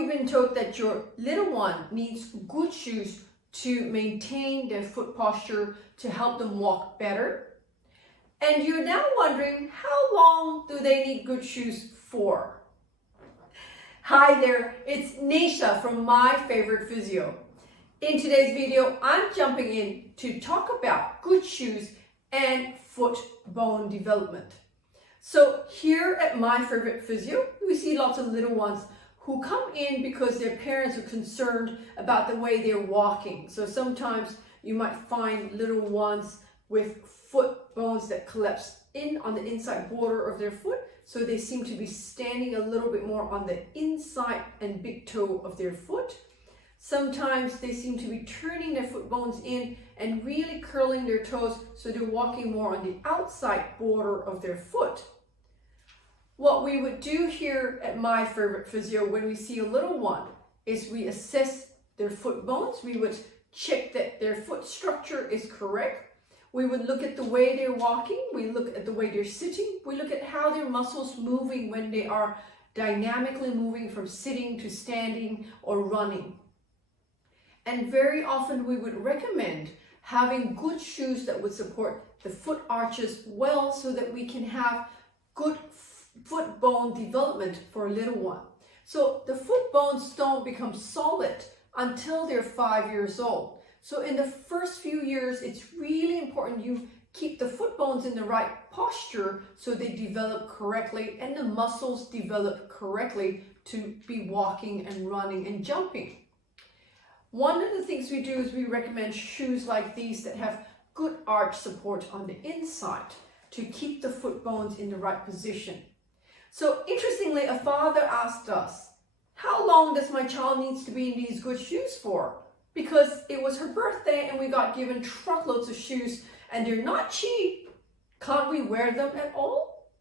you've been told that your little one needs good shoes to maintain their foot posture to help them walk better. And you're now wondering, how long do they need good shoes for? Hi there, it's Neesha from My Favourite Physio. In today's video, I'm jumping in to talk about good shoes and foot bone development. So here at My Favourite Physio, we see lots of little ones who come in because their parents are concerned about the way they're walking. So sometimes you might find little ones with foot bones that collapse in on the inside border of their foot. So they seem to be standing a little bit more on the inside and big toe of their foot. Sometimes they seem to be turning their foot bones in and really curling their toes, so they're walking more on the outside border of their foot. What we would do here at My Favourite Physio when we see a little one is we assess their foot bones. We would check that their foot structure is correct. We would look at the way they're walking. We look at the way they're sitting. We look at how their muscles moving when they are dynamically moving from sitting to standing or running. And very often we would recommend having good shoes that would support the foot arches well, so that we can have good foot bone development for a little one. So the foot bones don't become solid until they're 5 years old. So in the first few years, it's really important you keep the foot bones in the right posture so they develop correctly and the muscles develop correctly to be walking and running and jumping. One of the things we do is we recommend shoes like these that have good arch support on the inside to keep the foot bones in the right position. So interestingly, a father asked us, how long does my child needs to be in these good shoes for? Because it was her birthday and we got given truckloads of shoes and they're not cheap. Can't we wear them at all?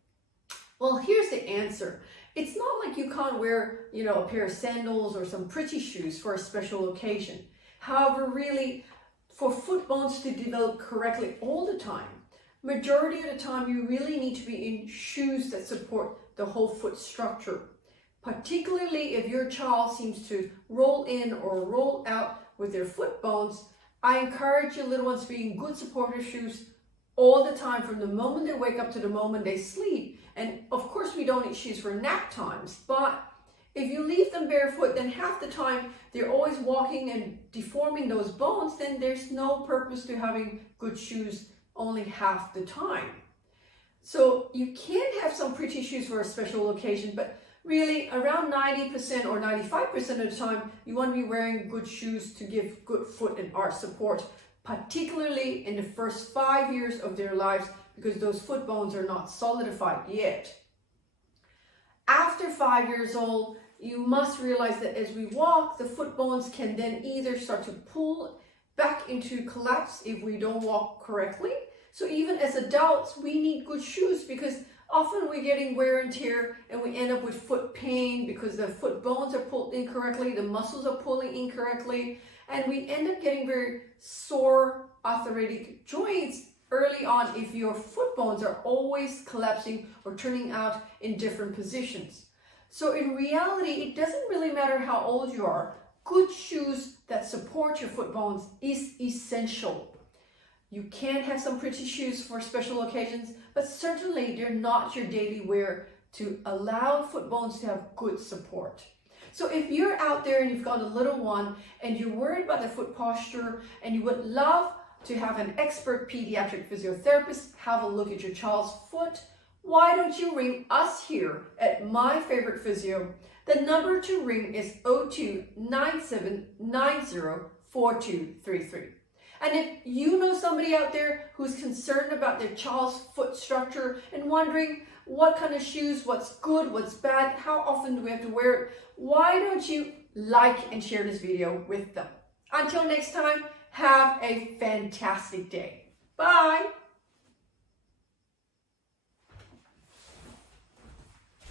Well, here's the answer. It's not like you can't wear, a pair of sandals or some pretty shoes for a special occasion. However, really, for foot bones to develop correctly all the time, majority of the time you really need to be in shoes that support the whole foot structure. Particularly if your child seems to roll in or roll out with their foot bones, I encourage your little ones to be in good supportive shoes all the time, from the moment they wake up to the moment they sleep. And of course, we don't need shoes for nap times, but if you leave them barefoot, then half the time they're always walking and deforming those bones, then there's no purpose to having good shoes only half the time. So you can have some pretty shoes for a special occasion, but really around 90% or 95% of the time, you want to be wearing good shoes to give good foot and arch support, particularly in the first 5 years of their lives, because those foot bones are not solidified yet. After 5 years old, you must realize that as we walk, the foot bones can then either start to pull back into collapse if we don't walk correctly. So even as adults, we need good shoes, because often we're getting wear and tear and we end up with foot pain because the foot bones are pulled incorrectly, the muscles are pulling incorrectly, and we end up getting very sore arthritic joints early on if your foot bones are always collapsing or turning out in different positions. So in reality, it doesn't really matter how old you are. Good shoes that support your foot bones is essential. You can have some pretty shoes for special occasions, but certainly they're not your daily wear to allow foot bones to have good support. So if you're out there and you've got a little one and you're worried about their foot posture and you would love to have an expert pediatric physiotherapist have a look at your child's foot, why don't you ring us here at My Favourite Physio? The number to ring is 02-9790-4233. And if you know somebody out there who's concerned about their child's foot structure and wondering what kind of shoes, what's good, what's bad, how often do we have to wear it, why don't you like and share this video with them? Until next time, have a fantastic day. Bye.